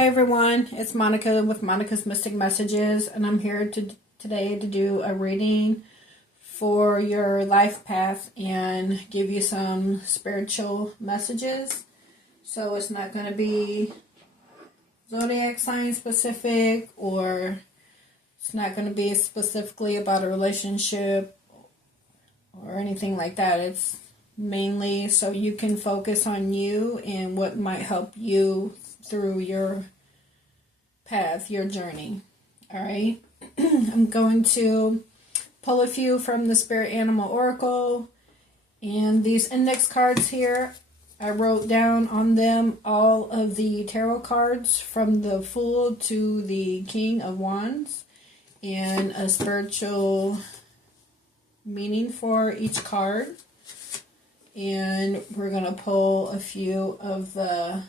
Hi everyone, it's Monica with Monica's Mystic Messages, and I'm here today to do a reading for your life path and give you some spiritual messages. So it's not going to be zodiac sign specific, or it's not going to be specifically about a relationship or anything like that. It's mainly so you can focus on you and what might help you through your path, your journey. Alright? I'm going to pull a few from the Spirit Animal Oracle. And these index cards here, I wrote down on them all of the tarot cards from the Fool to the King of Wands, and a spiritual meaning for each card. And we're going to pull a few of the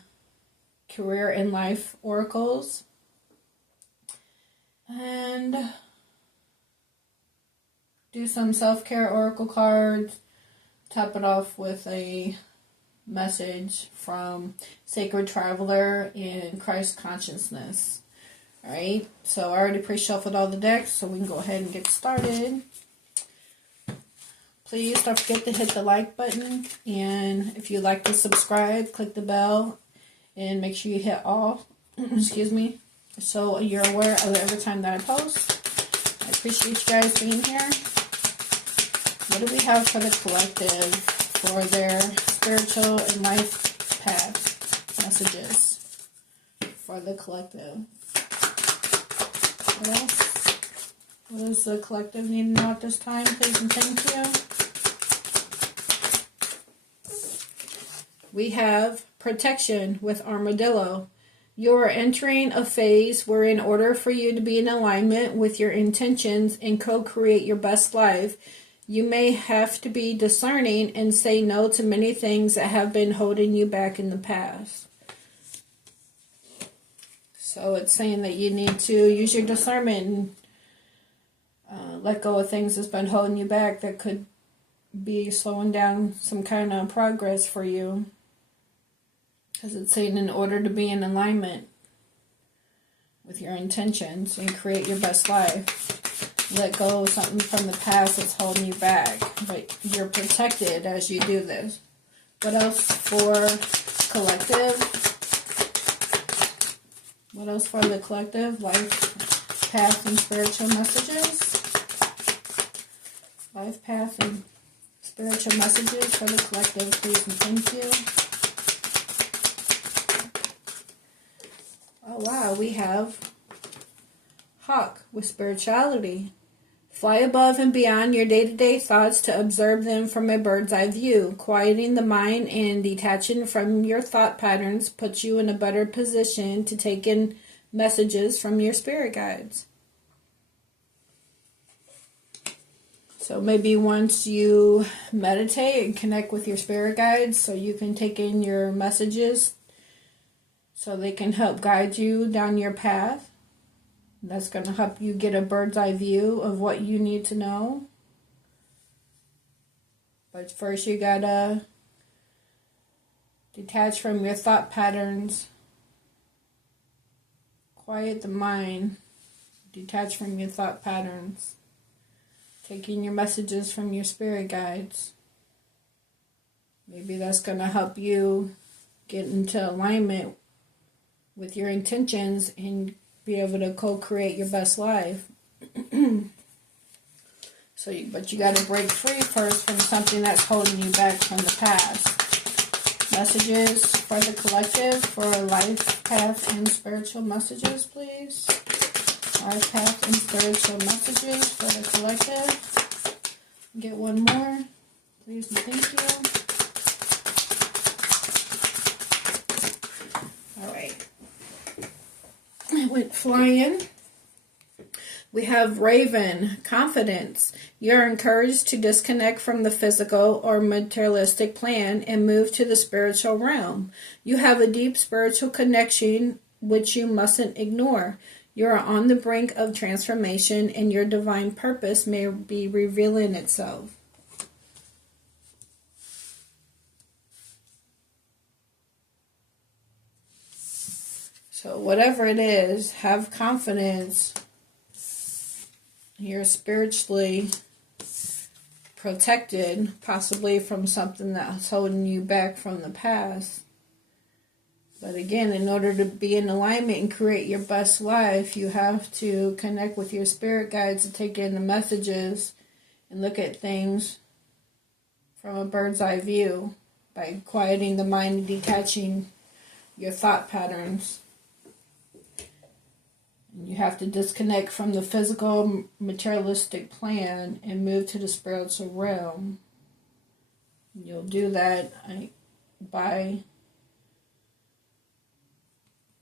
career and life oracles. And do some self-care oracle cards. Top it off with a message from Sacred Traveler and Christ Consciousness. Alright, so I already pre-shuffled all the decks, so we can go ahead and get started. Please don't forget to hit the like button, and if you'd like to subscribe, click the bell, and make sure you hit all, excuse me, so you're aware of every time that I post. I appreciate you guys being here. What do we have for the collective for their spiritual and life path messages for the collective? What else? What does the collective need to know at this time, please and thank you? We have protection with Armadillo. You are entering a phase where, in order for you to be in alignment with your intentions and co-create your best life, you may have to be discerning and say no to many things that have been holding you back in the past. So it's saying that you need to use your discernment and let go of things that's been holding you back that could be slowing down some kind of progress for you. Because it's saying in order to be in alignment with your intentions and create your best life, let go of something from the past that's holding you back. But you're protected as you do this. What else for collective? What else for the collective? Life, path, and spiritual messages. Life, path, and spiritual messages for the collective, please and thank you. Oh wow, we have Hawk with spirituality. Fly above and beyond your day-to-day thoughts to observe them from a bird's eye view. Quieting the mind and detaching from your thought patterns puts you in a better position to take in messages from your spirit guides. So maybe once you meditate and connect with your spirit guides so you can take in your messages so they can help guide you down your path. That's going to help you get a bird's eye view of what you need to know. But first you got to detach from your thought patterns. Quiet the mind. Detach from your thought patterns. Taking your messages from your spirit guides. Maybe that's going to help you get into alignment with your intentions and be able to co-create your best life. But you got to break free first from something that's holding you back from the past. Messages for the collective for life, path, and spiritual messages, please. Life, path, and spiritual messages for the collective. Get one more, please and thank you. All right. I went flying. We have Raven, confidence. You're encouraged to disconnect from the physical or materialistic plan and move to the spiritual realm. You have a deep spiritual connection which you mustn't ignore. You are on the brink of transformation and your divine purpose may be revealing itself. So whatever it is, have confidence. You're spiritually protected, possibly from something that's holding you back from the past. But again, in order to be in alignment and create your best life, you have to connect with your spirit guides to take in the messages and look at things from a bird's eye view by quieting the mind and detaching your thought patterns. And you have to disconnect from the physical, materialistic plan and move to the spiritual realm. You'll do that by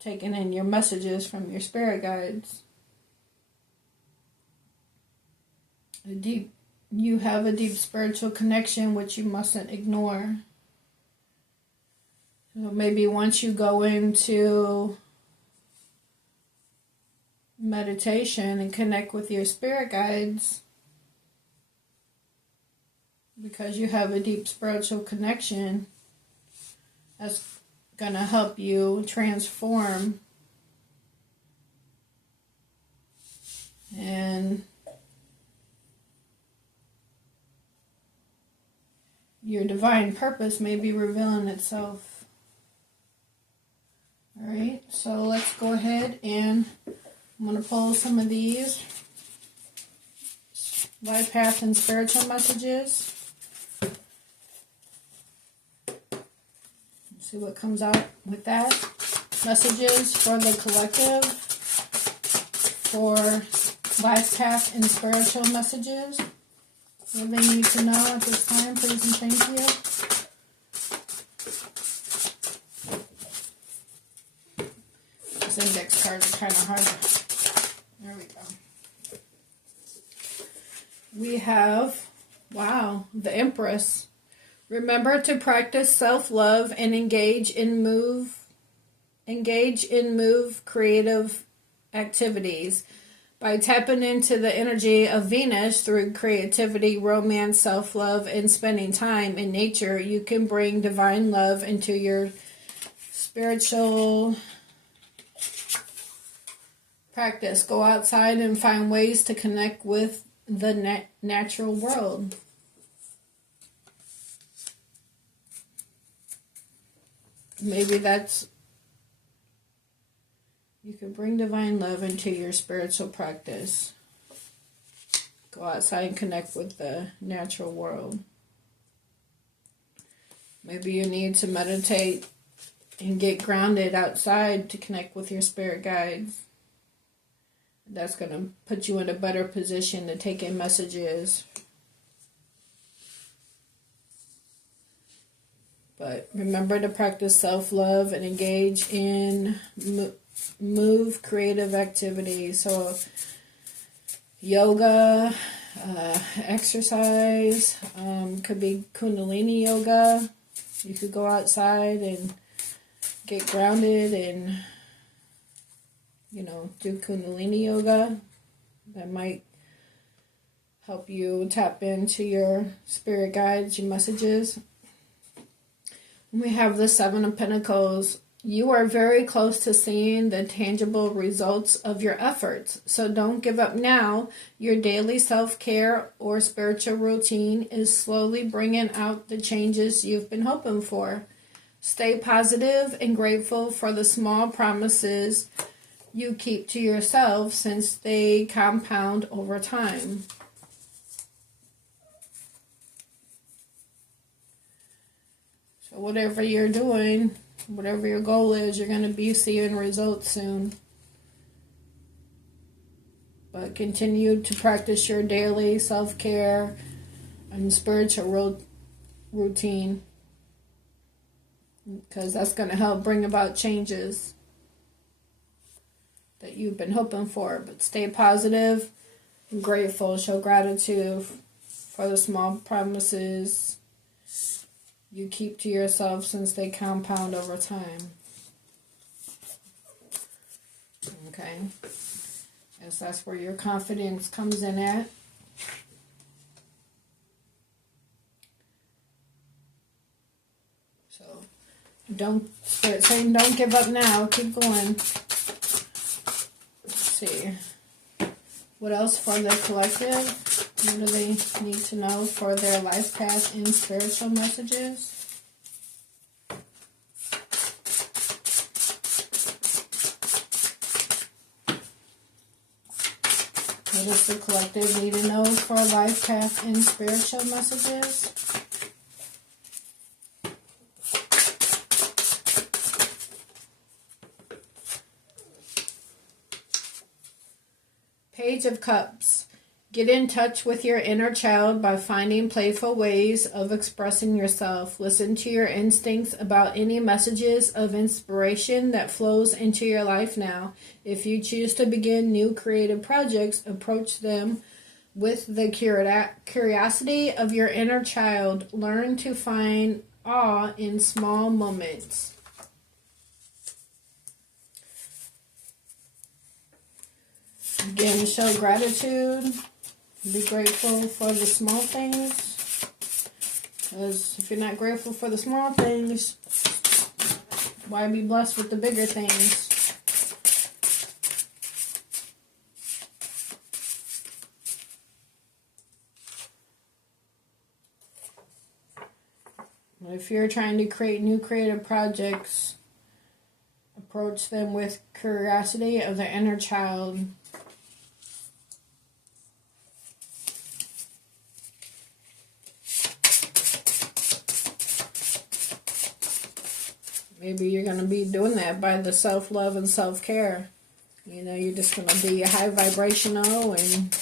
taking in your messages from your spirit guides. You have a deep spiritual connection which you mustn't ignore. So maybe once you go into meditation and connect with your spirit guides, because you have a deep spiritual connection, that's going to help you transform and your divine purpose may be revealing itself. Alright, so let's go ahead and I'm going to pull some of these life path and spiritual messages. See what comes out with that. Messages for the collective, for life path and spiritual messages. What they need to know at this time, please and thank you. These index cards are kind of hard. There we go. We have, wow, the Empress. Remember to practice self-love and engage in move creative activities. By tapping into the energy of Venus through creativity, romance, self-love, and spending time in nature, you can bring divine love into your spiritual practice. Go outside and find ways to connect with the natural world. Maybe that's, you can bring divine love into your spiritual practice. Go outside and connect with the natural world. Maybe you need to meditate and get grounded outside to connect with your spirit guides. That's going to put you in a better position to take in messages. But remember to practice self-love and engage in move creative activities. So yoga, exercise, could be Kundalini yoga. You could go outside and get grounded and, do Kundalini yoga. That might help you tap into your spirit guides, your messages. We have the Seven of Pentacles. You are very close to seeing the tangible results of your efforts. So don't give up now. Your daily self-care or spiritual routine is slowly bringing out the changes you've been hoping for. Stay positive and grateful for the small promises you keep to yourself, since they compound over time. So whatever you're doing, whatever your goal is, you're going to be seeing results soon. But continue to practice your daily self-care and spiritual routine, because that's going to help bring about changes that you've been hoping for. But stay positive and grateful. Show gratitude for the small promises you keep to yourself, since they compound over time. Okay. Yes, that's where your confidence comes in at. So don't start saying don't give up now. Keep going. see. What else for the collective? What do they need to know for their life path and spiritual messages? What does the collective need to know for life path and spiritual messages? Page of Cups. Get in touch with your inner child by finding playful ways of expressing yourself. Listen to your instincts about any messages of inspiration that flows into your life now. If you choose to begin new creative projects, approach them with the curiosity of your inner child. Learn to find awe in small moments. Again, show gratitude. Be grateful for the small things. Because if you're not grateful for the small things, why be blessed with the bigger things? If you're trying to create new creative projects, approach them with curiosity of the inner child. Maybe you're going to be doing that by the self-love and self-care. You know, you're just going to be high vibrational and,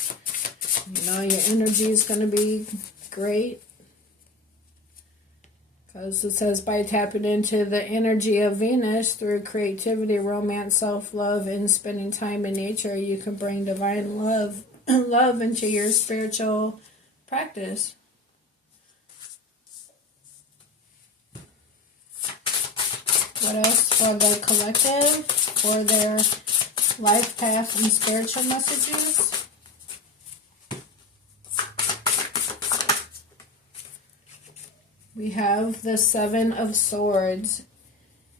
you know, your energy is going to be great. Because it says by tapping into the energy of Venus through creativity, romance, self-love, and spending time in nature, you can bring divine love into your spiritual practice. What else for the collective, for their life path and spiritual messages? We have the Seven of Swords.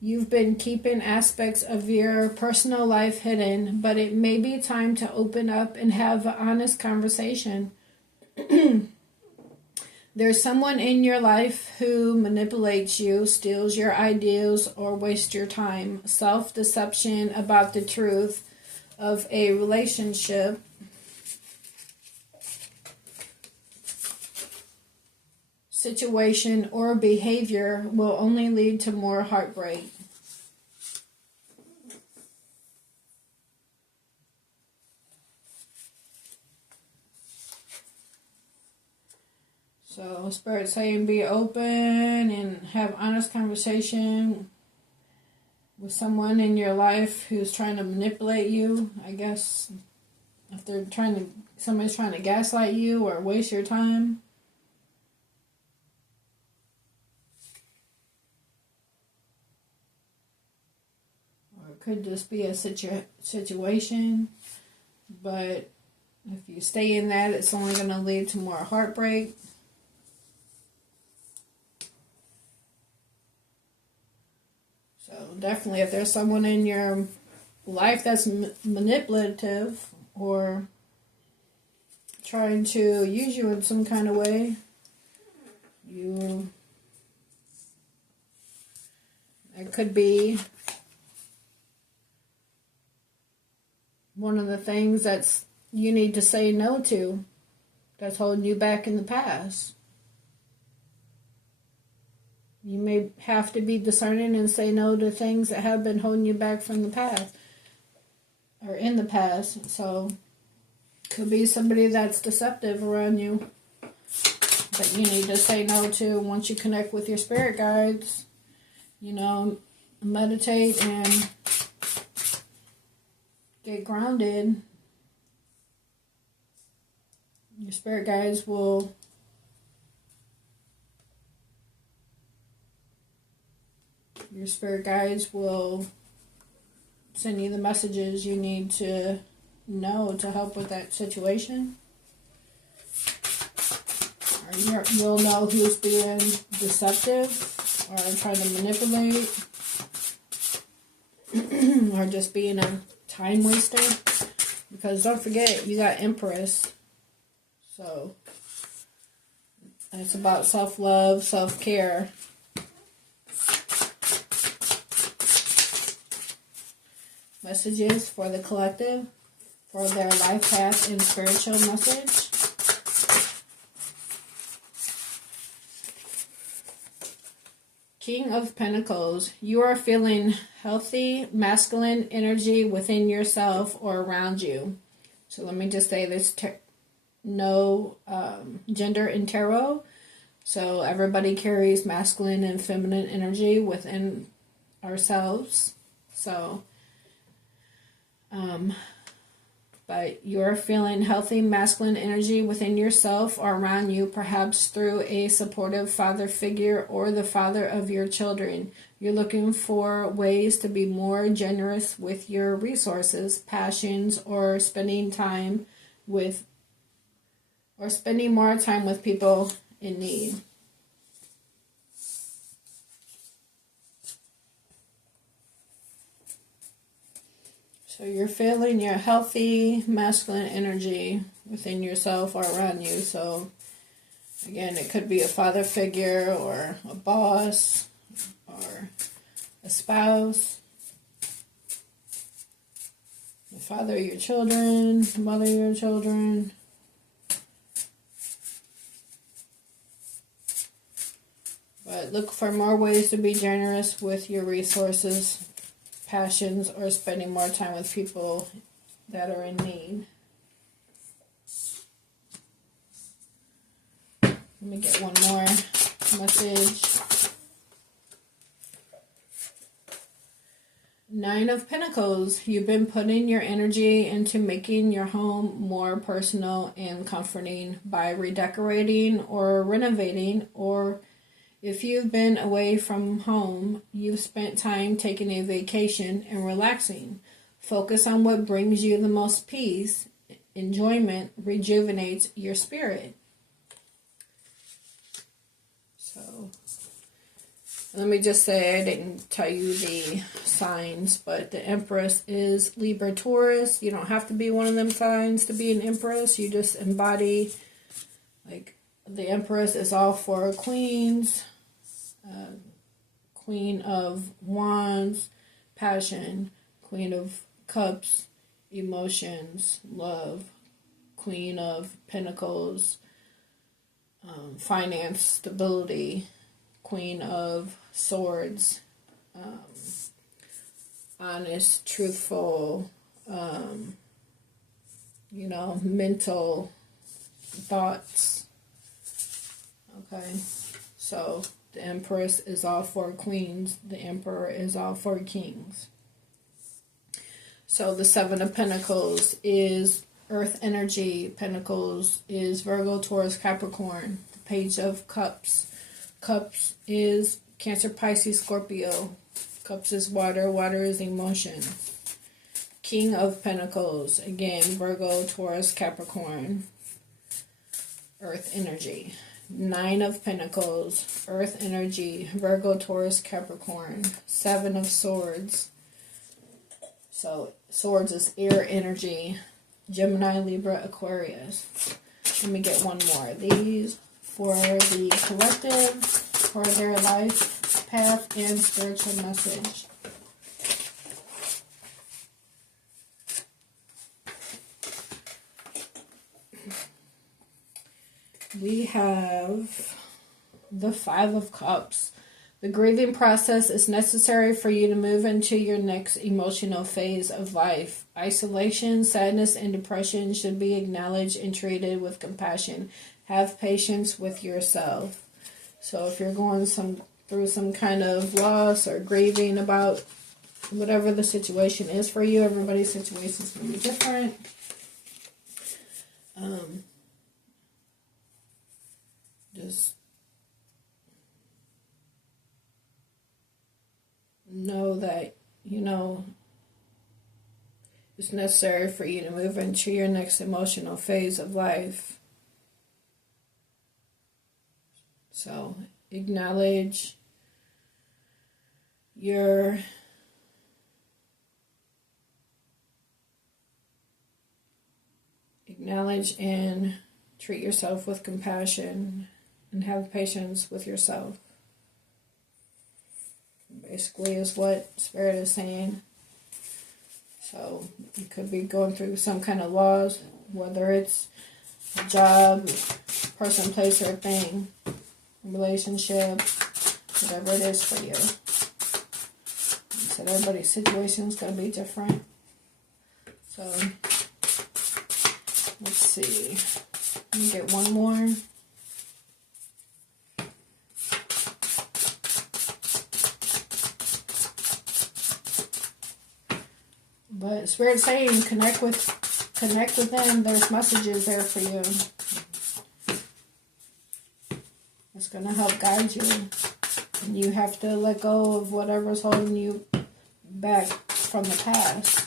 You've been keeping aspects of your personal life hidden, but it may be time to open up and have an honest conversation. There's someone in your life who manipulates you, steals your ideals, or wastes your time. Self-deception about the truth of a relationship. Situation or behavior will only lead to more heartbreak. So Spirit saying be open and have honest conversation with someone in your life who's trying to manipulate you. I guess if somebody's trying to gaslight you or waste your time. Or it could just be a situation, but if you stay in that, it's only going to lead to more heartbreak. So definitely, if there's someone in your life that's manipulative or trying to use you in some kind of way, it could be one of the things that's you need to say no to, that's holding you back in the past. You may have to be discerning and say no to things that have been holding you back from the past, or in the past. So, could be somebody that's deceptive around you that you need to say no to once you connect with your spirit guides. You know, meditate and get grounded. Your spirit guides will send you the messages you need to know to help with that situation. Or you'll know who's being deceptive or trying to manipulate or just being a time waster. Because don't forget, you got Empress. So, it's about self-love, self-care. Messages for the collective, for their life path and spiritual message. King of Pentacles, you are feeling healthy, masculine energy within yourself or around you. So let me just say this, no gender in tarot. So everybody carries masculine and feminine energy within ourselves. So, but you're feeling healthy masculine energy within yourself or around you, perhaps through a supportive father figure or the father of your children. You're looking for ways to be more generous with your resources, passions, or spending more time with people in need. So you're feeling your healthy masculine energy within yourself or around you. So again, it could be a father figure or a boss or a spouse, the father of your children, the mother of your children. But look for more ways to be generous with your resources, passions, or spending more time with people that are in need. Let me get one more message. Nine of Pentacles. You've been putting your energy into making your home more personal and comforting by redecorating or renovating, or if you've been away from home, you've spent time taking a vacation and relaxing. Focus on what brings you the most peace. Enjoyment rejuvenates your spirit. So, let me just say, I didn't tell you the signs, but the Empress is Libra Taurus. You don't have to be one of them signs to be an Empress. You just embody, like, the Empress is all for queens. Queen of Wands, passion. Queen of Cups, emotions, love. Queen of Pentacles, finance, stability. Queen of Swords, honest, truthful, mental thoughts. Okay, so the Empress is all for queens. The Emperor is all for kings. So the Seven of Pentacles is Earth energy. Pentacles is Virgo, Taurus, Capricorn. The Page of Cups. Cups is Cancer, Pisces, Scorpio. Cups is water. Water is emotion. King of Pentacles. Again, Virgo, Taurus, Capricorn. Earth energy. Nine of Pentacles. Earth energy. Virgo, Taurus, Capricorn. Seven of Swords. So, Swords is air energy. Gemini, Libra, Aquarius. Let me get one more. These for the collective, for their life path and spiritual message. We have the Five of Cups. The grieving process is necessary for you to move into your next emotional phase of life. Isolation, sadness, and depression should be acknowledged and treated with compassion. Have patience with yourself. So if you're going through some kind of loss or grieving about whatever the situation is for you, everybody's situation is going to be different. Just know that, it's necessary for you to move into your next emotional phase of life. So, acknowledge your Acknowledge and treat yourself with compassion and have patience with yourself. Basically is what Spirit is saying. So you could be going through some kind of loss, whether it's a job, person, place, or thing, relationship, whatever it is for you. So everybody's situation is going to be different. So let's see. Let me get one more. But Spirit's saying connect with them. There's messages there for you. It's going to help guide you. And you have to let go of whatever's holding you back from the past.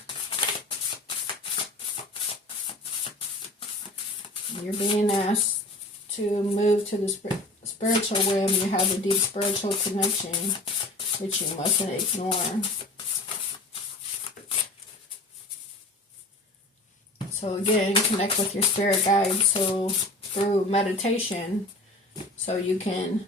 You're being asked to move to the spiritual realm. You have a deep spiritual connection, which you mustn't ignore. So again, connect with your spirit guide. So through meditation, so you can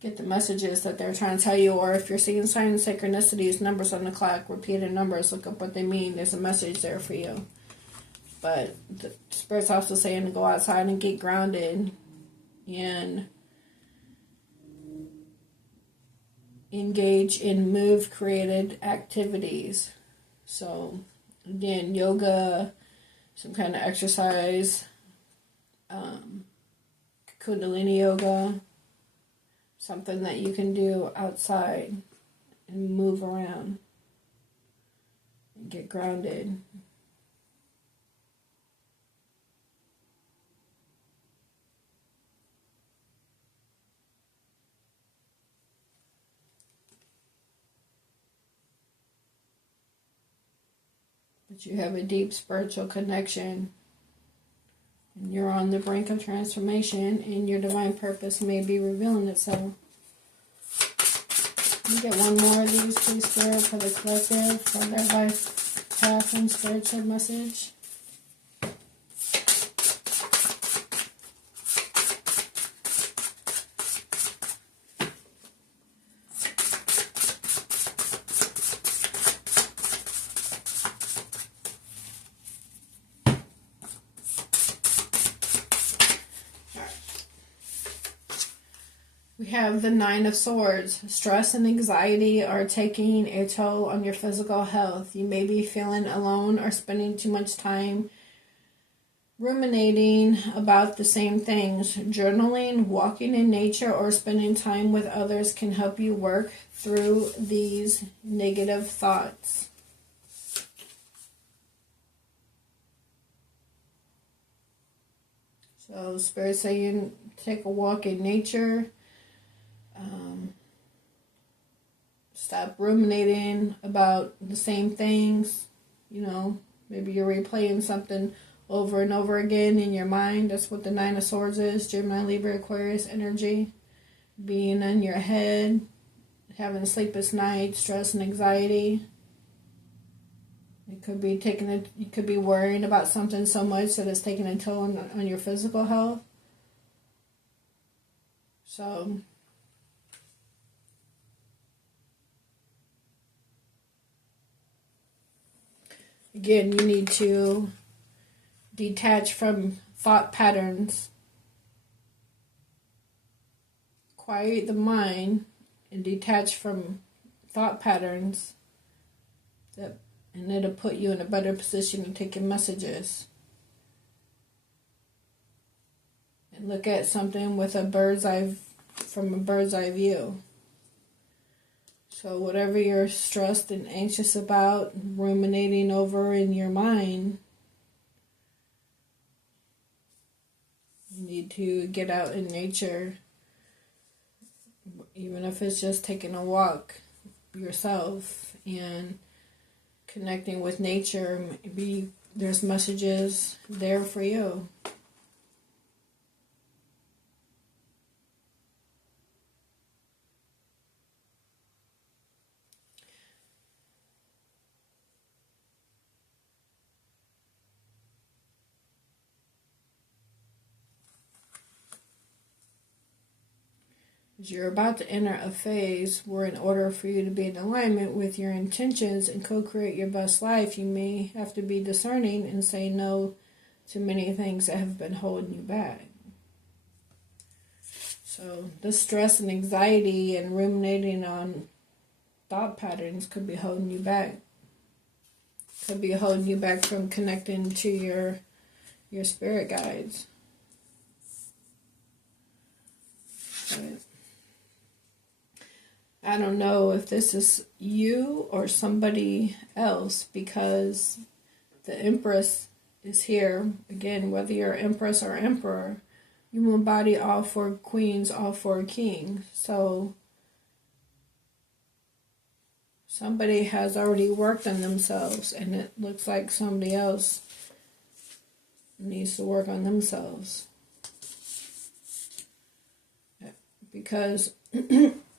get the messages that they're trying to tell you. Or if you're seeing signs, synchronicities, numbers on the clock, repeated numbers, look up what they mean. There's a message there for you. But the Spirit's also saying to go outside and get grounded and engage in move-created activities. So, again, yoga, some kind of exercise, Kundalini yoga, something that you can do outside and move around and get grounded. But you have a deep spiritual connection, and you're on the brink of transformation, and your divine purpose may be revealing itself. You get one more of these, please, Spirit, for the collective, for their life path and spiritual message. We have the Nine of Swords. Stress and anxiety are taking a toll on your physical health. You may be feeling alone or spending too much time ruminating about the same things. Journaling, walking in nature, or spending time with others can help you work through these negative thoughts. So Spirit saying take a walk in nature. Stop ruminating about the same things. You know, maybe you're replaying something over and over again in your mind. That's what the Nine of Swords is. Gemini, Libra, Aquarius energy. Being in your head, having sleepless nights, stress and anxiety. It could be you could be worrying about something so much that it's taking a toll on your physical health. So again, you need to detach from thought patterns, quiet the mind, and detach from thought patterns, and it'll put you in a better position to take in messages. And look at something with from a bird's eye view. So whatever you're stressed and anxious about, ruminating over in your mind, you need to get out in nature, even if it's just taking a walk yourself and connecting with nature. Maybe there's messages there for you. You're about to enter a phase where, in order for you to be in alignment with your intentions and co-create your best life, you may have to be discerning and say no to many things that have been holding you back. So the stress and anxiety and ruminating on thought patterns could be holding you back. Could be holding you back from connecting to your spirit guides. But I don't know if this is you or somebody else, because the Empress is here. Again, whether you're Empress or Emperor, you embody all four queens, all four kings. So somebody has already worked on themselves, and it looks like somebody else needs to work on themselves. Because,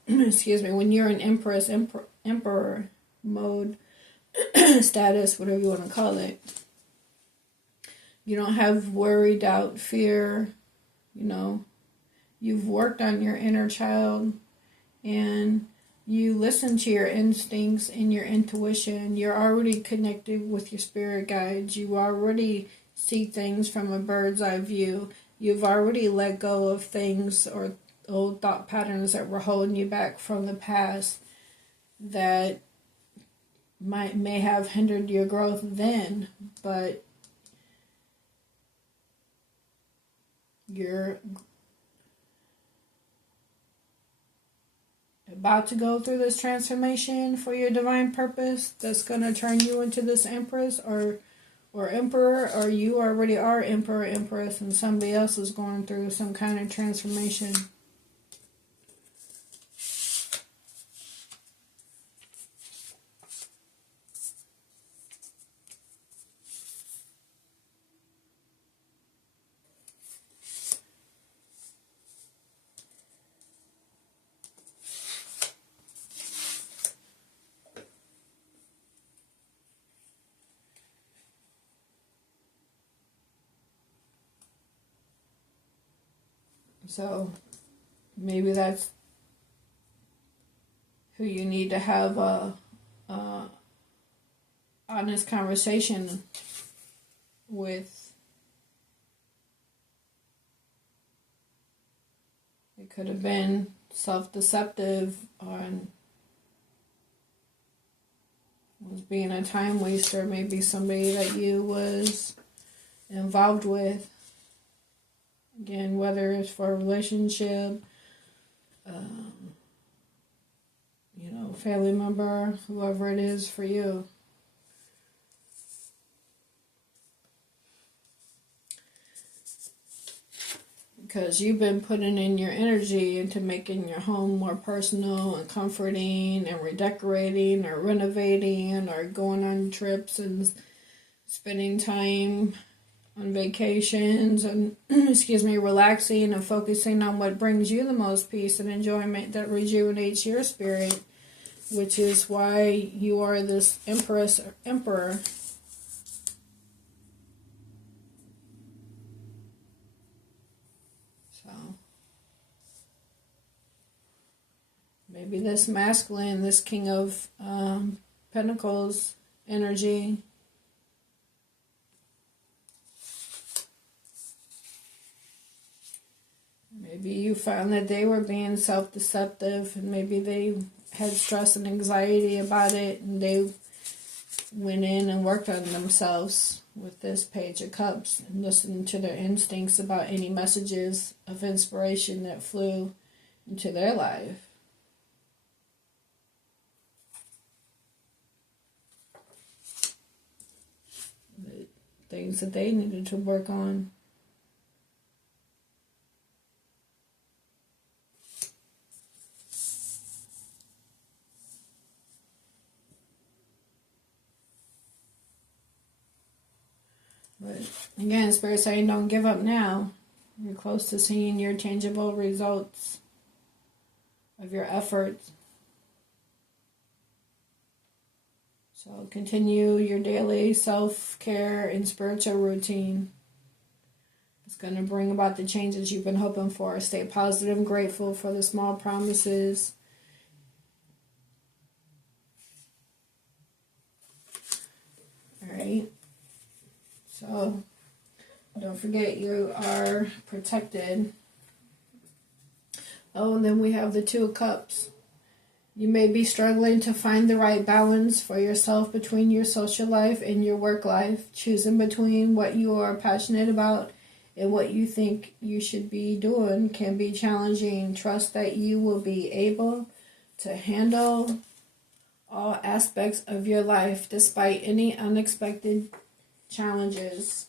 excuse me, when you're in Empress, Emperor mode, status, whatever you want to call it, you don't have worry, doubt, fear. You've worked on your inner child, and you listen to your instincts and your intuition. You're already connected with your spirit guides. You already see things from a bird's eye view. You've already let go of things or old thought patterns that were holding you back from the past that may have hindered your growth then, but you're about to go through this transformation for your divine purpose that's going to turn you into this Empress or Emperor, or you already are Emperor, Empress, and somebody else is going through some kind of transformation. So maybe that's who you need to have a honest conversation with. It could have been self-deceptive on was being a time waster, maybe somebody that you was involved with. Again, whether it's for a relationship, family member, whoever it is for you. Because you've been putting in your energy into making your home more personal and comforting and redecorating or renovating or going on trips and spending time on vacations and, relaxing and focusing on what brings you the most peace and enjoyment that rejuvenates your spirit, which is why you are this Empress or Emperor. So, maybe this masculine, this King of Pentacles energy, maybe you found that they were being self-deceptive, and maybe they had stress and anxiety about it, and they went in and worked on themselves with this Page of Cups and listened to their instincts about any messages of inspiration that flew into their life. The things that they needed to work on. But again, Spirit saying don't give up now. You're close to seeing your tangible results of your efforts. So continue your daily self-care and spiritual routine. It's going to bring about the changes you've been hoping for. Stay positive and grateful for the small promises. Alright. So, don't forget you are protected. Oh, and then we have the Two of Cups. You may be struggling to find the right balance for yourself between your social life and your work life. Choosing between what you are passionate about and what you think you should be doing can be challenging. Trust that you will be able to handle all aspects of your life despite any unexpected challenges.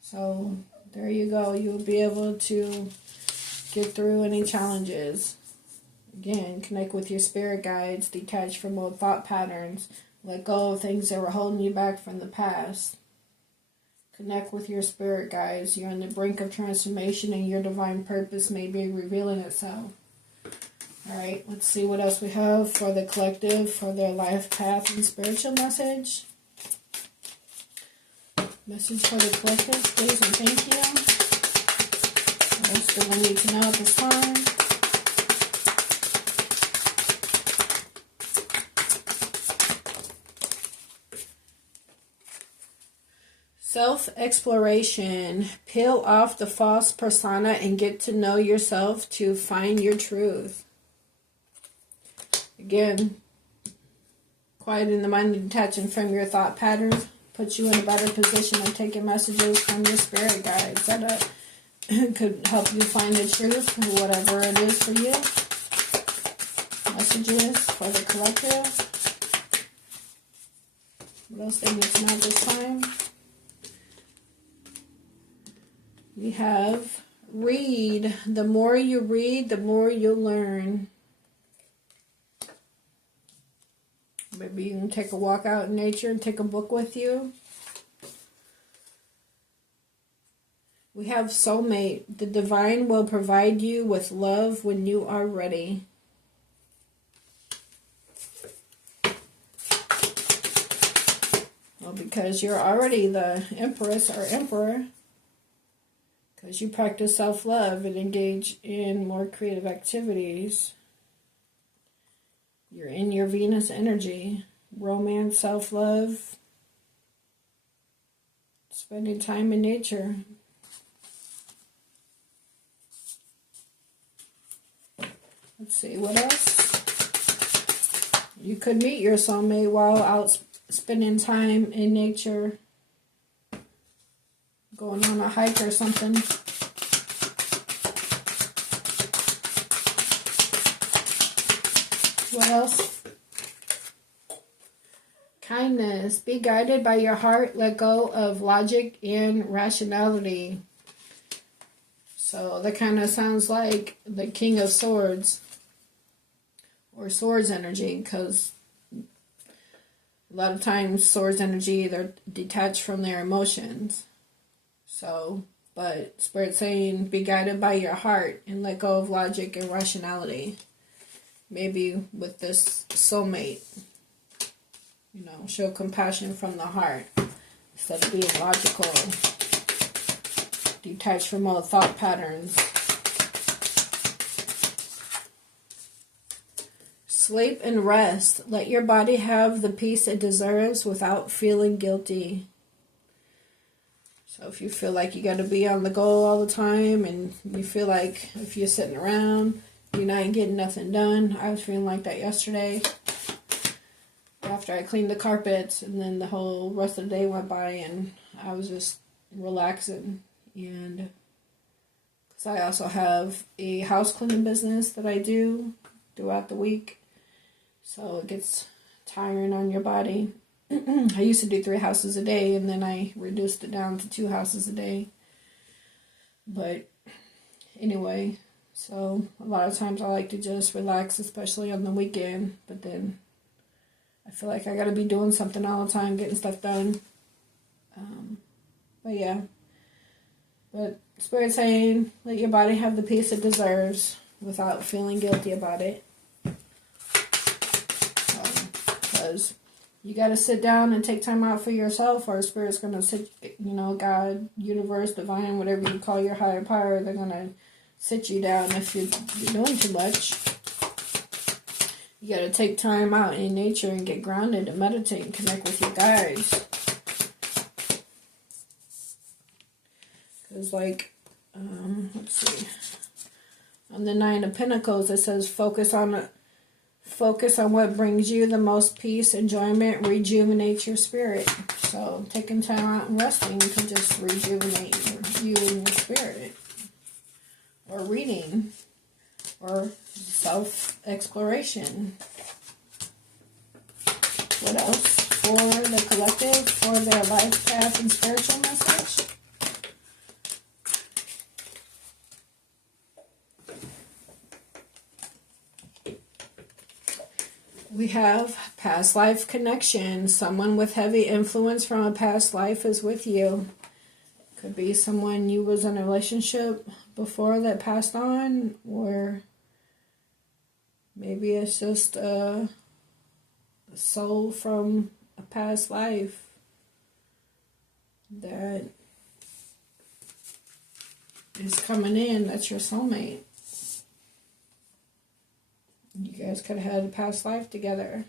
So there you go. You'll be able to get through any challenges. Again, connect with your spirit guides, detach from old thought patterns, let go of things that were holding you back from the past. Connect with your spirit guides. You're on the brink of transformation and your divine purpose may be revealing itself. Alright, let's see what else we have for the collective, for their life path and spiritual message. Message for the collective, please and thank you. What else do we need to know at this time? Self-exploration. Peel off the false persona and get to know yourself to find your truth. Again, quieting the mind and detaching from your thought patterns puts you in a better position of taking messages from your spirit guides that could help you find the truth, whatever it is for you. Messages for the collective. What else they need to know this time? We have read. The more you read, the more you'll learn. Maybe you can take a walk out in nature and take a book with you. We have soulmate. The divine will provide you with love when you are ready. Well, because you're already the empress or emperor. Because you practice self-love and engage in more creative activities. You're in your Venus energy. Romance, self-love. Spending time in nature. Let's see, what else? You could meet your soulmate while out spending time in nature. Going on a hike or something. What else? Kindness. Be guided by your heart. Let go of logic and rationality. So that kind of sounds like the King of Swords. Or Swords energy. Because a lot of times Swords energy, they're detached from their emotions. So, but Spirit's saying be guided by your heart and let go of logic and rationality. Maybe with this soulmate, you know, show compassion from the heart instead of being logical, detached from all thought patterns. Sleep and rest. Let your body have the peace it deserves without feeling guilty. So if you feel like you got to be on the go all the time and you feel like if you're sitting around, you're not getting nothing done. I was feeling like that yesterday after I cleaned the carpets, and then the whole rest of the day went by and I was just relaxing. And because I also have a house cleaning business that I do throughout the week, so it gets tiring on your body. I used to do 3 houses a day, and then I reduced it down to 2 houses a day. But anyway, so a lot of times I like to just relax, especially on the weekend. But then I feel like I got to be doing something all the time, getting stuff done. But yeah. But Spirit's saying, let your body have the peace it deserves without feeling guilty about it. Because You got to sit down and take time out for yourself, or Spirit's going to sit, God, universe, divine, whatever you call your higher power, they're going to sit you down if you're doing too much. You got to take time out in nature and get grounded and meditate and connect with your guides. Because, let's see. On the Nine of Pentacles, it says focus on what brings you the most peace, enjoyment, rejuvenate your spirit. So taking time out and resting can just rejuvenate you and your spirit. Or reading. Or self-exploration. What else? For the collective, for their life path and spiritual message. We have past life connection. Someone with heavy influence from a past life is with you. Could be someone you was in a relationship before that passed on, or maybe it's just a soul from a past life that is coming in. That's your soulmate. You guys could have had a past life together.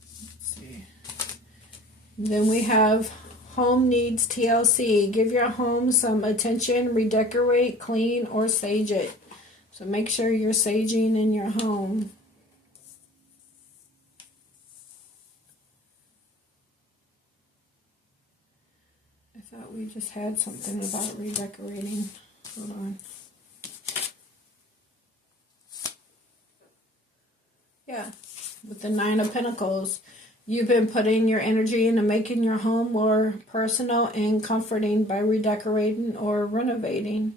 Let's see. Then we have home needs TLC. Give your home some attention, redecorate, clean, or sage it. So make sure you're saging in your home. I thought we just had something about redecorating. Hold on. Yeah, with the Nine of Pentacles, you've been putting your energy into making your home more personal and comforting by redecorating or renovating.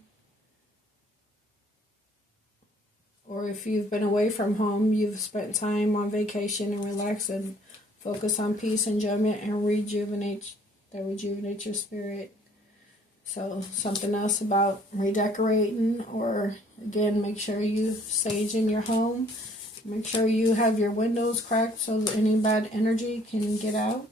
Or if you've been away from home, you've spent time on vacation and relaxing. Focus on peace, enjoyment, and rejuvenate your spirit. So something else about redecorating, or again, make sure you sage in your home. Make sure you have your windows cracked so that any bad energy can get out.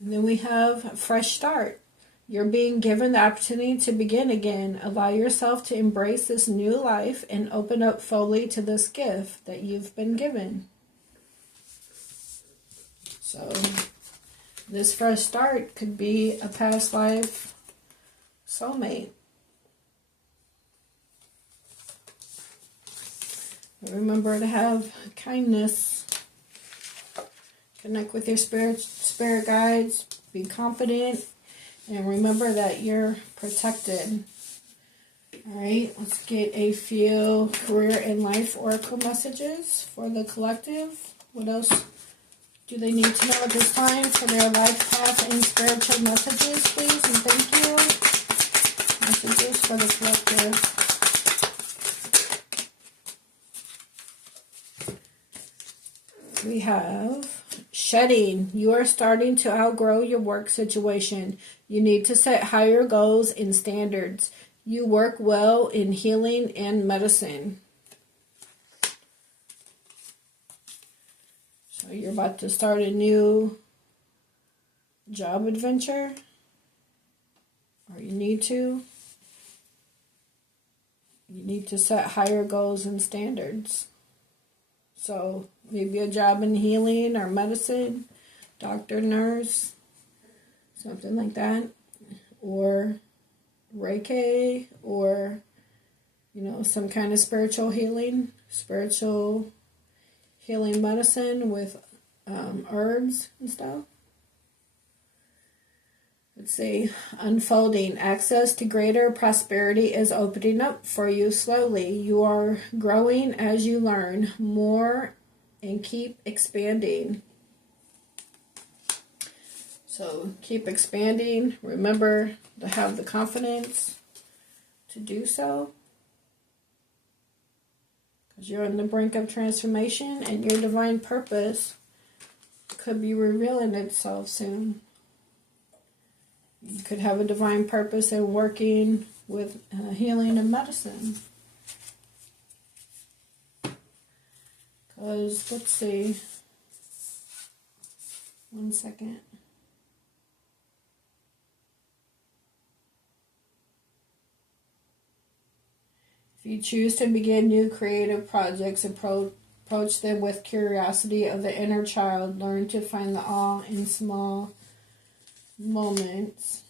And then we have a fresh start. You're being given the opportunity to begin again. Allow yourself to embrace this new life and open up fully to this gift that you've been given. So this fresh start could be a past life soulmate. Remember to have kindness. Connect with your spirit guides. Be confident. And remember that you're protected. Alright, let's get a few career and life oracle messages for the collective. What else do they need to know at this time for their life path and spiritual messages, please? And thank you. Messages for the collective. We have shedding. You are starting to outgrow your work situation. You need to set higher goals and standards. You work well in healing and medicine. So you're about to start a new job adventure, or you need to. You need to set higher goals and standards. So maybe a job in healing or medicine, doctor, nurse, something like that. Or Reiki, or, some kind of spiritual healing medicine with herbs and stuff. Let's see, unfolding. Access to greater prosperity is opening up for you slowly. You are growing as you learn more and keep expanding. So keep expanding. Remember to have the confidence to do so, because you're on the brink of transformation and your divine purpose could be revealing itself soon. You could have a divine purpose in working with healing and medicine. Because, let's see. 1 second. If you choose to begin new creative projects, approach them with curiosity of the inner child. Learn to find the awe in small moments.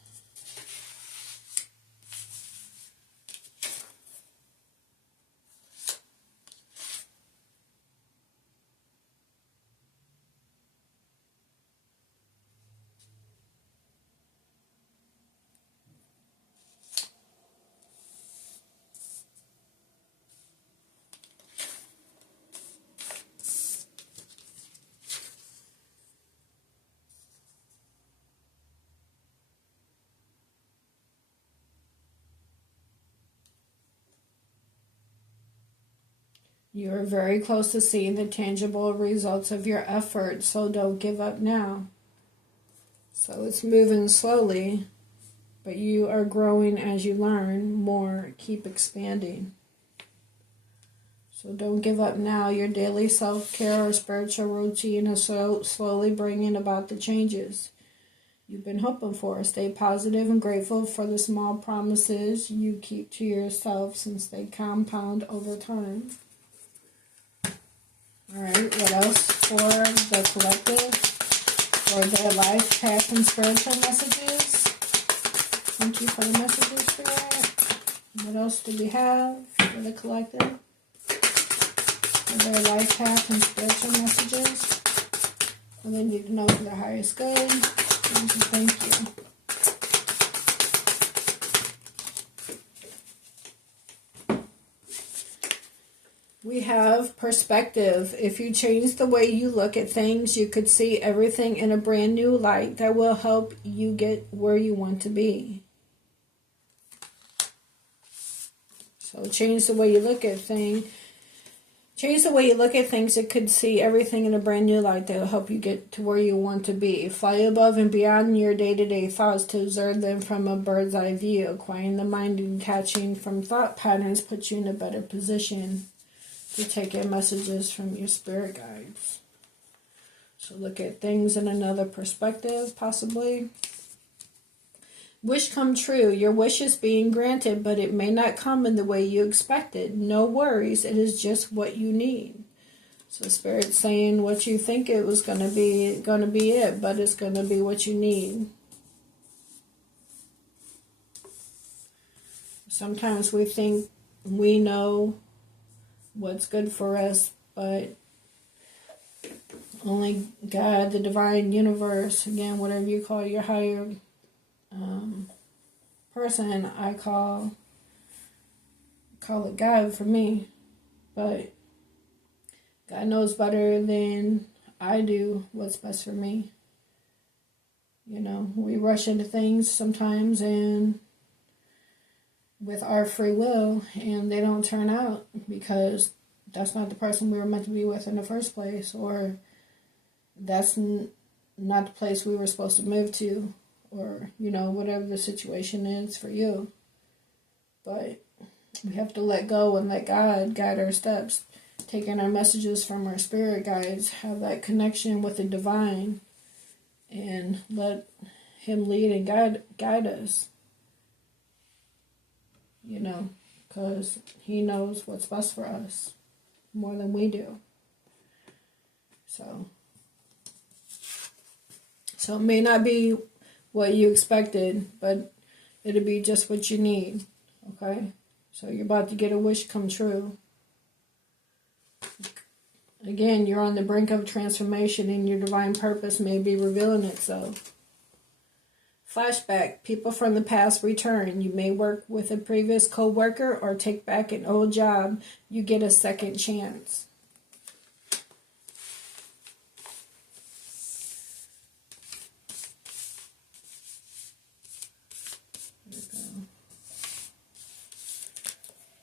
You are very close to seeing the tangible results of your efforts, so don't give up now. So it's moving slowly, but you are growing as you learn more. Keep expanding. So don't give up now. Your daily self-care or spiritual routine is slowly bringing about the changes you've been hoping for. Stay positive and grateful for the small promises you keep to yourself, since they compound over time. Alright, what else for the collective? For their life, path, and spiritual messages? Thank you for the messages, Spirit. What else do we have for the collective? For their life, path, and spiritual messages? And they need to know for their highest good. Thank you. We have perspective. If you change the way you look at things, you could see everything in a brand new light that will help you get where you want to be. So change the way you look at things. Change the way you look at things. It could see everything in a brand new light that will help you get to where you want to be. Fly above and beyond your day-to-day thoughts to observe them from a bird's eye view. Acquiring the mind and detaching from thought patterns puts you in a better position to take in messages from your spirit guides. So look at things in another perspective, possibly. Wish come true. Your wish is being granted, but it may not come in the way you expected. No worries. It is just what you need. So Spirit's saying what you think it was going to be it, but it's going to be what you need. Sometimes we think we know what's good for us, but only God, the divine universe, again, whatever you call your higher person, I call it God for me. But God knows better than I do what's best for me. You know, we rush into things sometimes and with our free will, and they don't turn out because that's not the person we were meant to be with in the first place, or that's not the place we were supposed to move to, or, you know, whatever the situation is for you. But we have to let go and let God guide our steps, taking our messages from our spirit guides, have that connection with the divine, and let Him lead and guide us. You know, because He knows what's best for us more than we do. So it may not be what you expected, but it'll be just what you need. Okay? So you're about to get a wish come true. Again, you're on the brink of transformation, and your divine purpose may be revealing itself. Flashback. People from the past return. You may work with a previous co-worker or take back an old job. You get a second chance. There we go.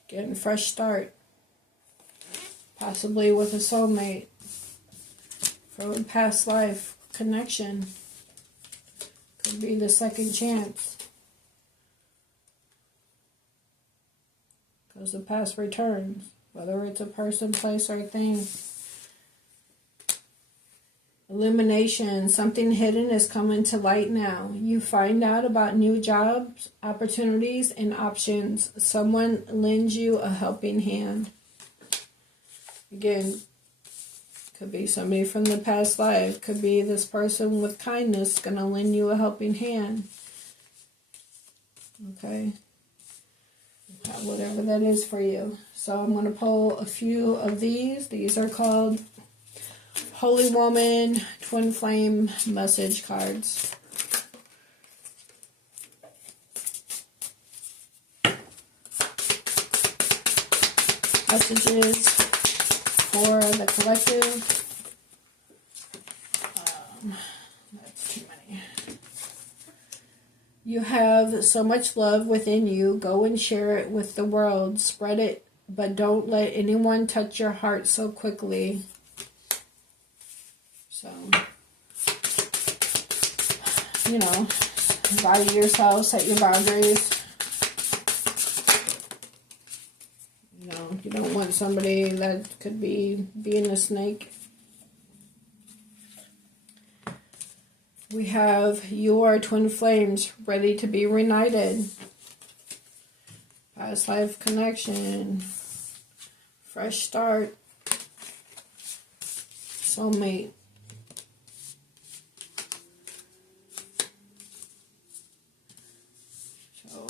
Getting a fresh start. Possibly with a soulmate. From a past life connection. Could be the second chance. Because the past returns. Whether it's a person, place, or thing. Illumination. Something hidden is coming to light now. You find out about new jobs, opportunities, and options. Someone lends you a helping hand. Again, could be somebody from the past life. Could be this person with kindness going to lend you a helping hand. Okay. Whatever that is for you. So I'm going to pull a few of these. These are called Holy Woman Twin Flame message cards. Messages for the collective. That's too many. You have so much love within you. Go and share it with the world. Spread it, but don't let anyone touch your heart so quickly. So, you know, value yourself, set your boundaries. You know, you don't want somebody that could be being a snake. We have your twin flames ready to be reunited. Past life connection. Fresh start. Soulmate. So,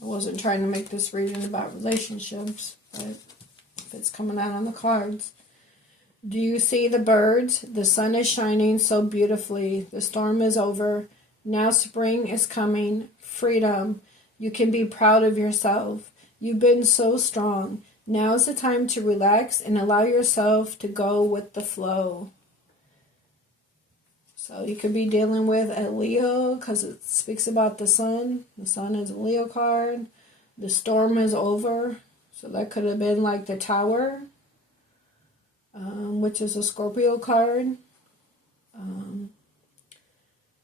I wasn't trying to make this reading about relationships, but if it's coming out on the cards. Do you see the birds? The sun is shining so beautifully. The storm is over. Now spring is coming. Freedom. You can be proud of yourself. You've been so strong. Now is the time to relax and allow yourself to go with the flow. So you could be dealing with a Leo because it speaks about the sun. The sun is a Leo card. The storm is over. So that could have been like the Tower. Which is a Scorpio card.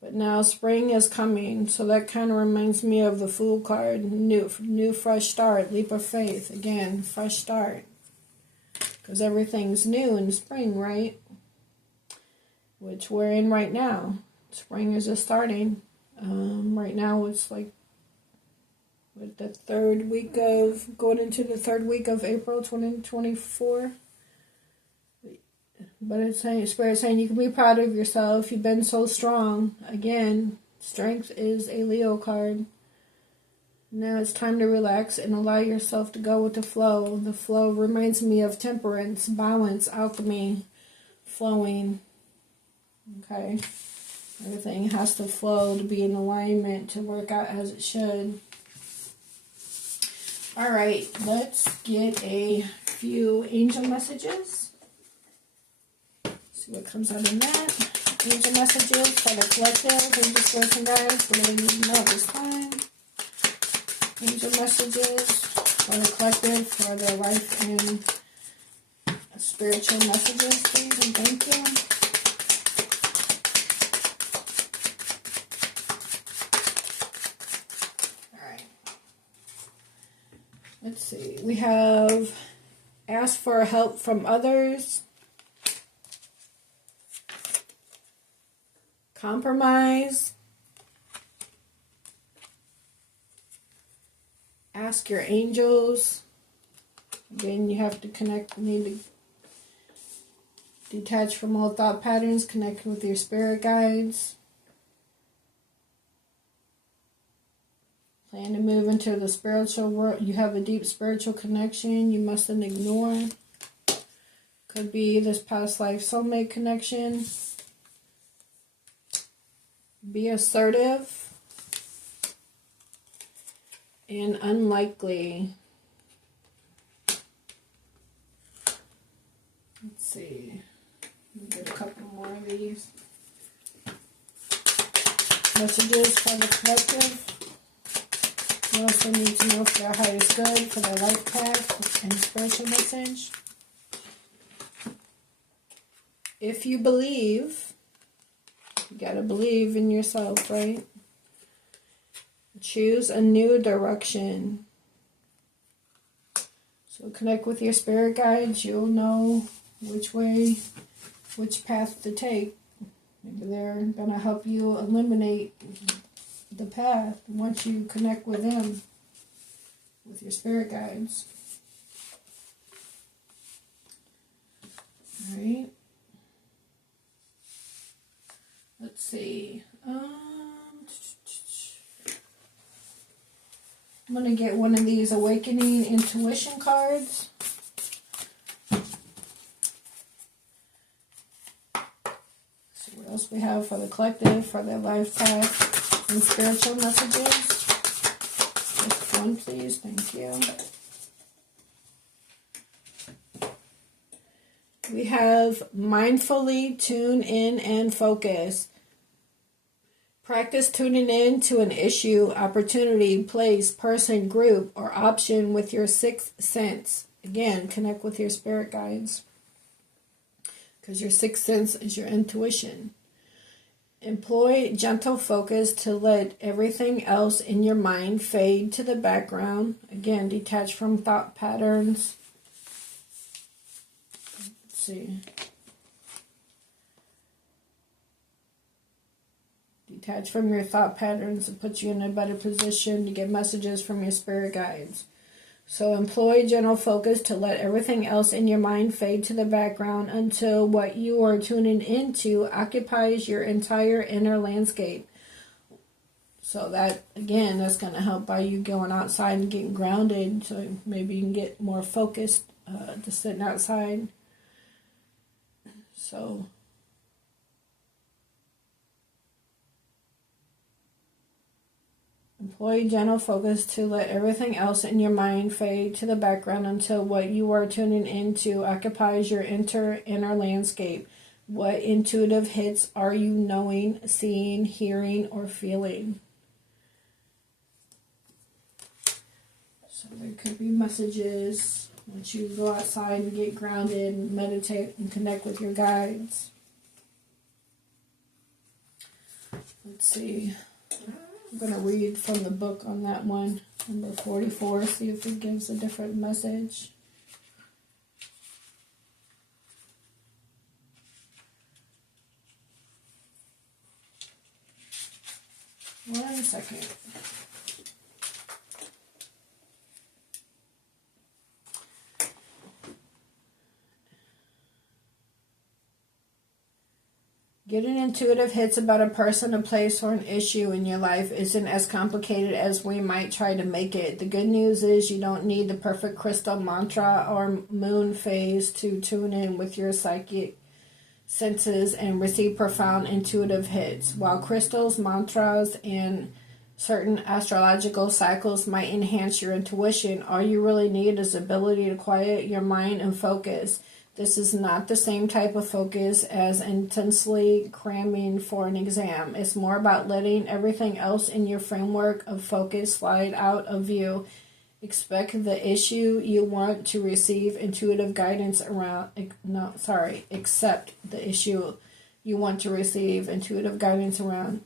But now spring is coming, so that kind of reminds me of the Fool card. New fresh start, leap of faith. Again, fresh start. Because everything's new in spring, right? Which we're in right now. Spring is just starting. Right now it's like with the going into the third week of April 2024. But it's saying, Spirit saying you can be proud of yourself. You've been so strong. Again, strength is a Leo card. Now it's time to relax and allow yourself to go with the flow. The flow reminds me of temperance, balance, alchemy, flowing. Okay. Everything has to flow to be in alignment, to work out as it should. All right, let's get a few angel messages. See what comes out in that. Angel messages for the collective. Angel spirits and guides. What do they need to know at this time? Angel messages for the collective, for their life and spiritual messages, please, and thank you. All right. Let's see. We have ask for help from others. Compromise. Ask your angels. Again, you have to need to detach from all thought patterns, connect with your spirit guides. Plan to move into the spiritual world. You have a deep spiritual connection you mustn't ignore. Could be this past life soulmate connection. Be assertive and unlikely. Let's see. Let me get a couple more of these. Messages for the collective. You also need to know if their highest good for their life path and spiritual message. If you believe, you gotta believe in yourself, right? Choose a new direction. So connect with your spirit guides. You'll know which path to take. Maybe they're going to help you eliminate the path once you connect with them, with your spirit guides. All right. Let's see. I'm going to get one of these Awakening Intuition cards. See what else we have for the collective, for their life path, and spiritual messages. Just one, please. Thank you. We have mindfully tune in and focus. Practice tuning in to an issue, opportunity, place, person, group, or option with your sixth sense. Again, connect with your spirit guides, because your sixth sense is your intuition. Employ gentle focus to let everything else in your mind fade to the background. Again, detach from thought patterns. Let's see. Detach from your thought patterns and put you in a better position to get messages from your spirit guides. So employ gentle focus to let everything else in your mind fade to the background until what you are tuning into occupies your entire inner landscape. So that, again, that's going to help by you going outside and getting grounded, so maybe you can get more focused to sitting outside. So employ gentle focus to let everything else in your mind fade to the background until what you are tuning into occupies your inner landscape. What intuitive hits are you knowing, seeing, hearing, or feeling? So there could be messages once you go outside and get grounded and meditate and connect with your guides. Let's see. I'm going to read from the book on that one, number 44, see if it gives a different message. One second. Getting intuitive hits about a person, a place, or an issue in your life isn't as complicated as we might try to make it. The good news is you don't need the perfect crystal mantra or moon phase to tune in with your psychic senses and receive profound intuitive hits. While crystals, mantras, and certain astrological cycles might enhance your intuition, all you really need is the ability to quiet your mind and focus. This is not the same type of focus as intensely cramming for an exam. It's more about letting everything else in your framework of focus slide out of view. Expect the issue you want to receive intuitive guidance around. Accept the issue you want to receive intuitive guidance around.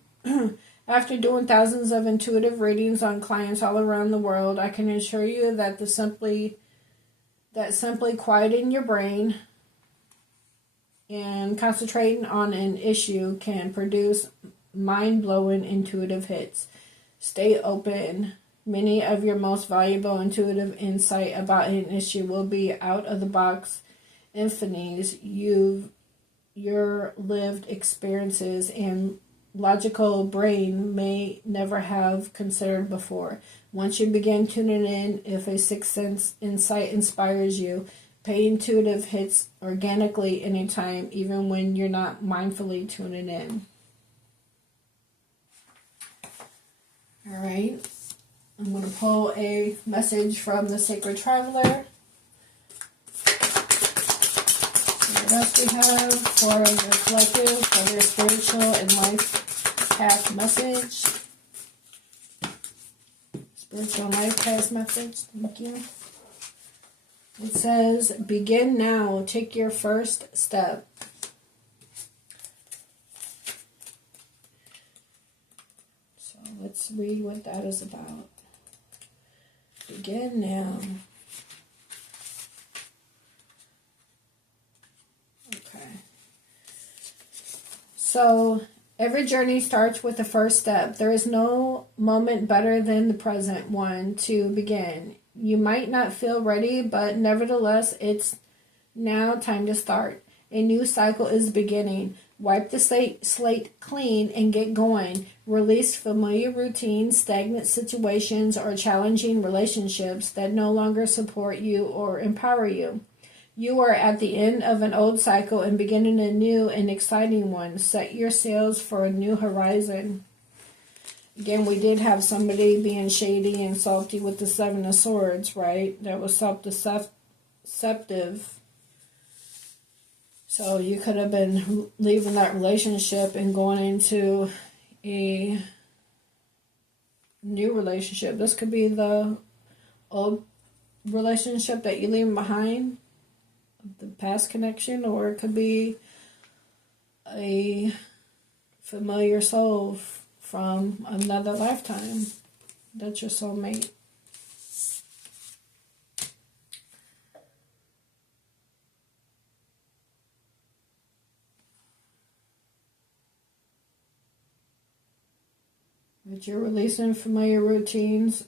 After doing thousands of intuitive readings on clients all around the world, I can assure you that simply quieting your brain and concentrating on an issue can produce mind-blowing intuitive hits. Stay open. Many of your most valuable intuitive insight about an issue will be out-of-the-box epiphanies, your lived experiences, and logical brain may never have considered before. Once you begin tuning in, if a sixth sense insight inspires you, pay intuitive hits organically anytime, even when you're not mindfully tuning in. All right. I'm going to pull a message from the Sacred Traveler. What else we have for the collective, for their spiritual and life path message. Spiritual and life path message. Thank you. It says, begin now. Take your first step. So let's read what that is about. Begin now. Okay. So every journey starts with the first step. There is no moment better than the present one to begin. You might not feel ready, but nevertheless, it's now time to start. A new cycle is beginning. Wipe the slate clean and get going. Release familiar routines, stagnant situations, or challenging relationships that no longer support you or empower you. You are at the end of an old cycle and beginning a new and exciting one. Set your sails for a new horizon. Again, we did have somebody being shady and salty with the Seven of Swords, right? That was self-deceptive. So you could have been leaving that relationship and going into a new relationship. This could be the old relationship that you're leaving behind, the past connection, or it could be a familiar soul from another lifetime. That's your soulmate. But you're releasing familiar routines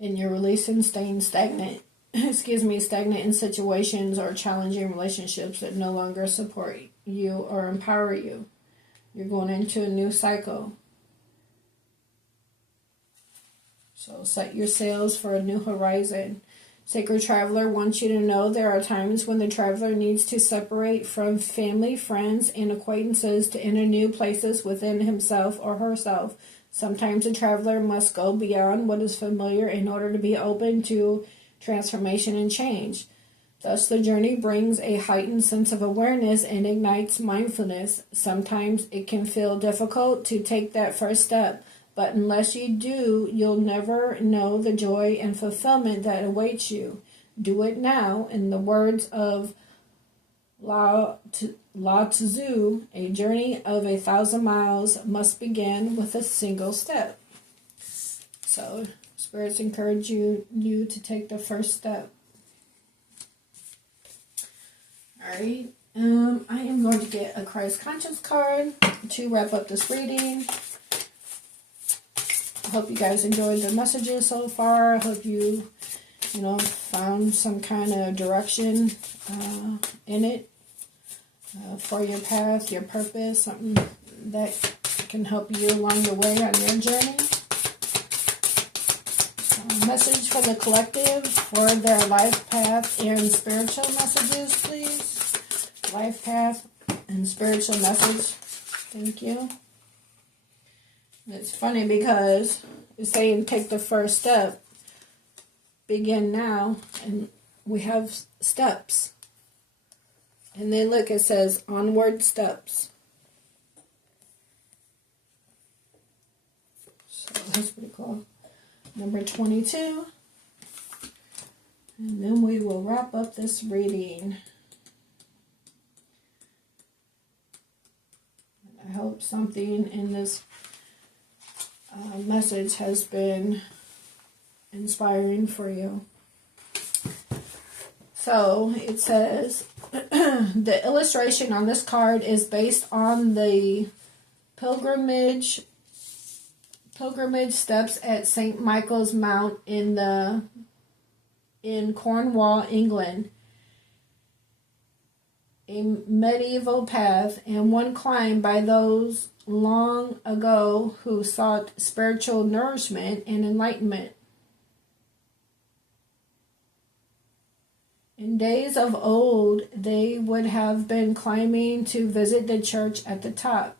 and you're releasing staying stagnant. Stagnant in situations or challenging relationships that no longer support you or empower you. You're going into a new cycle. So set your sails for a new horizon. Sacred Traveler wants you to know there are times when the traveler needs to separate from family, friends, and acquaintances to enter new places within himself or herself. Sometimes a traveler must go beyond what is familiar in order to be open to transformation and change. Thus, the journey brings a heightened sense of awareness and ignites mindfulness. Sometimes it can feel difficult to take that first step, but unless you do, you'll never know the joy and fulfillment that awaits you. Do it now. In the words of Lao Tzu, a journey of 1,000 miles must begin with a single step. So, spirits encourage you to take the first step. Alright, I am going to get a Christ Conscience card to wrap up this reading. I hope you guys enjoyed the messages so far. I hope you found some kind of direction in it for your path, your purpose, something that can help you along the way on your journey. Message for the collective for their life path and spiritual messages, please. Life path and spiritual message. Thank you. It's funny because it's saying take the first step. Begin now. And we have steps. And then look, it says onward steps. So that's pretty cool. Number 22. And then we will wrap up this reading. I hope something in this message has been inspiring for you. So it says, the illustration on this card is based on the pilgrimage steps at St. Michael's Mount in Cornwall, England. A medieval path and one climbed by those long ago who sought spiritual nourishment and enlightenment. In days of old, they would have been climbing to visit the church at the top.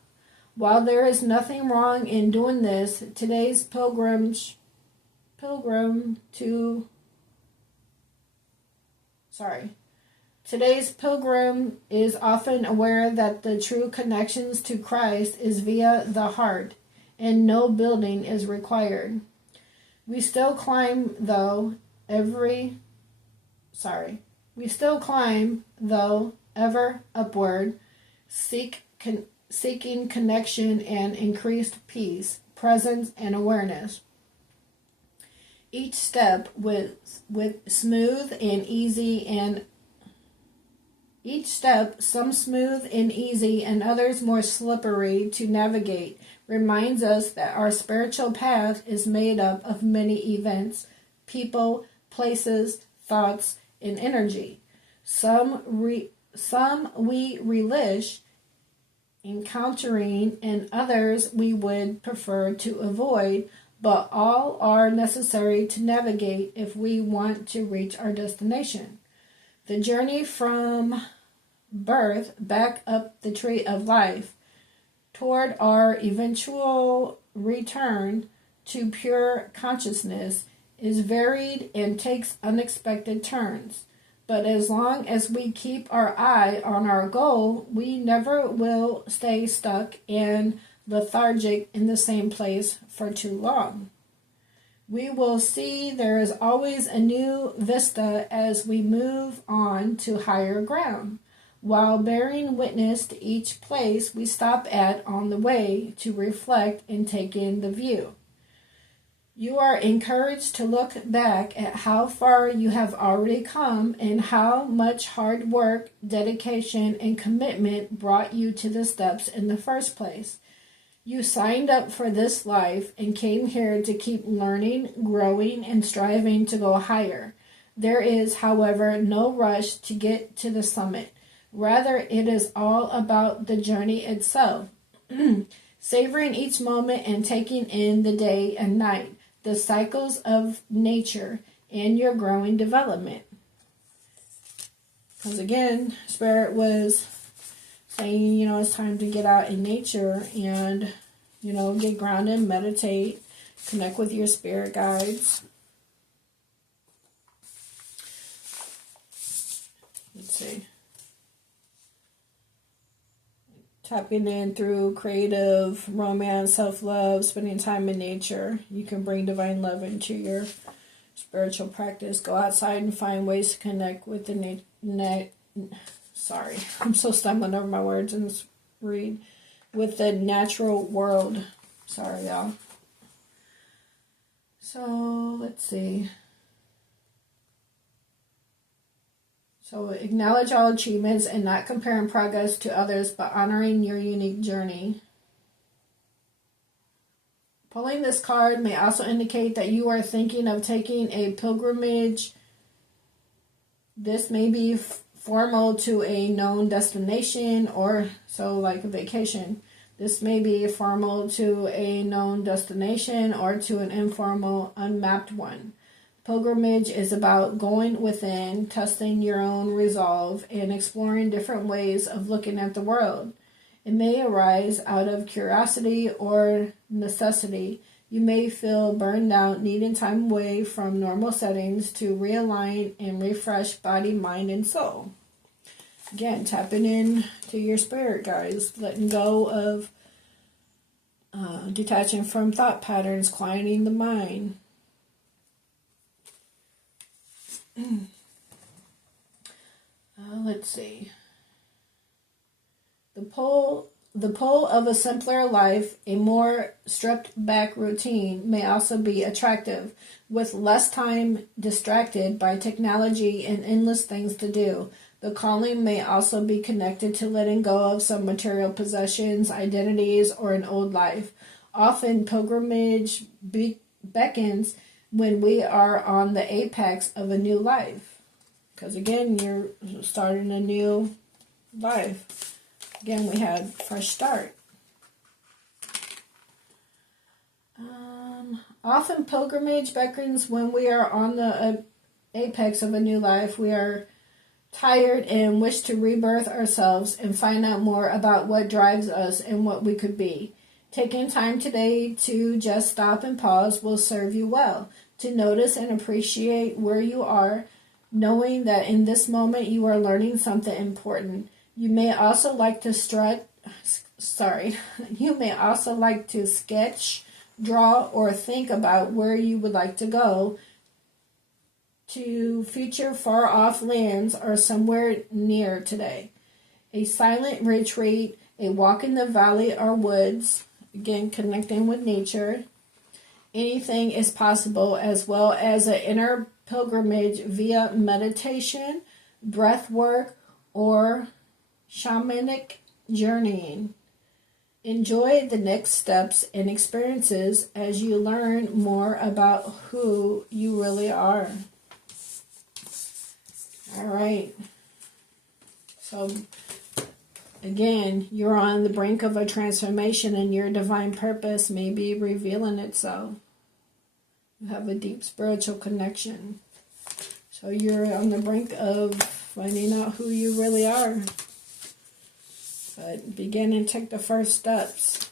While there is nothing wrong in doing this, today's pilgrim is often aware that the true connections to Christ is via the heart, and no building is required. We still climb, though, ever upward, seeking connection and increased peace, presence, and awareness. Each step with smooth and easy and Each step, some smooth and easy and others more slippery to navigate, reminds us that our spiritual path is made up of many events, people, places, thoughts, and energy. Some we relish encountering, and others we would prefer to avoid, but all are necessary to navigate if we want to reach our destination. The journey from birth back up the tree of life toward our eventual return to pure consciousness is varied and takes unexpected turns. But as long as we keep our eye on our goal, we never will stay stuck and lethargic in the same place for too long. We will see there is always a new vista as we move on to higher ground, while bearing witness to each place we stop at on the way to reflect and take in the view. You are encouraged to look back at how far you have already come and how much hard work, dedication, and commitment brought you to the steps in the first place. You signed up for this life and came here to keep learning, growing, and striving to go higher. There is, however, no rush to get to the summit. Rather, it is all about the journey itself, savoring each moment and taking in the day and night, the cycles of nature, and your growing development. Because again, Spirit was saying, it's time to get out in nature and, get grounded, meditate, connect with your spirit guides. Let's see. Tapping in through creative, romance, self-love, spending time in nature. You can bring divine love into your spiritual practice. Go outside and find ways to connect with the Sorry, I'm so stumbling over my words in this read. With the natural world. Sorry, y'all. So, let's see. So acknowledge all achievements and not comparing progress to others, but honoring your unique journey. Pulling this card may also indicate that you are thinking of taking a pilgrimage. This may be formal to a known destination or so like a vacation. This may be formal to a known destination or to an informal, unmapped one. Pilgrimage is about going within, testing your own resolve, and exploring different ways of looking at the world. It may arise out of curiosity or necessity. You may feel burned out, needing time away from normal settings to realign and refresh body, mind, and soul. Again, tapping in to your spirit, guys. Letting go of detaching from thought patterns, quieting the mind. Let's see. The pull of a simpler life, a more stripped back routine may also be attractive, with less time distracted by technology and endless things to do. The calling may also be connected to letting go of some material possessions, identities, or an old life. Often pilgrimage beckons when we are on the apex of a new life. Because again, you're starting a new life. Again, we had fresh start. Often pilgrimage beckons when we are on the apex of a new life. We are tired and wish to rebirth ourselves and find out more about what drives us and what we could be. Taking time today to just stop and pause will serve you well. To notice and appreciate where you are, knowing that in this moment you are learning something important. You may also like to sketch, draw, or think about where you would like to go to future far-off lands or somewhere near today. A silent retreat, a walk in the valley or woods, again connecting with nature. Anything is possible, as well as an inner pilgrimage via meditation, breath work, or shamanic journeying. Enjoy the next steps and experiences as you learn more about who you really are. All right. So, again, you're on the brink of a transformation and your divine purpose may be revealing itself. You have a deep spiritual connection. So you're on the brink of finding out who you really are. But begin and take the first steps.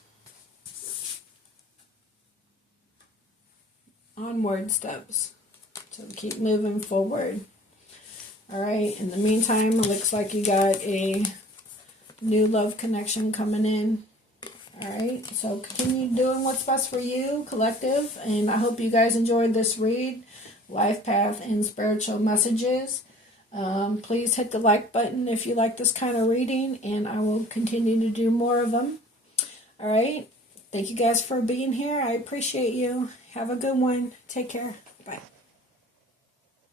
Onward steps. So keep moving forward. Alright, in the meantime, it looks like you got a new love connection coming in. Alright, so continue doing what's best for you, collective. And I hope you guys enjoyed this read. Life path and spiritual messages. Please hit the like button if you like this kind of reading, and I will continue to do more of them. Alright, thank you guys for being here. I appreciate you. Have a good one. Take care. Bye.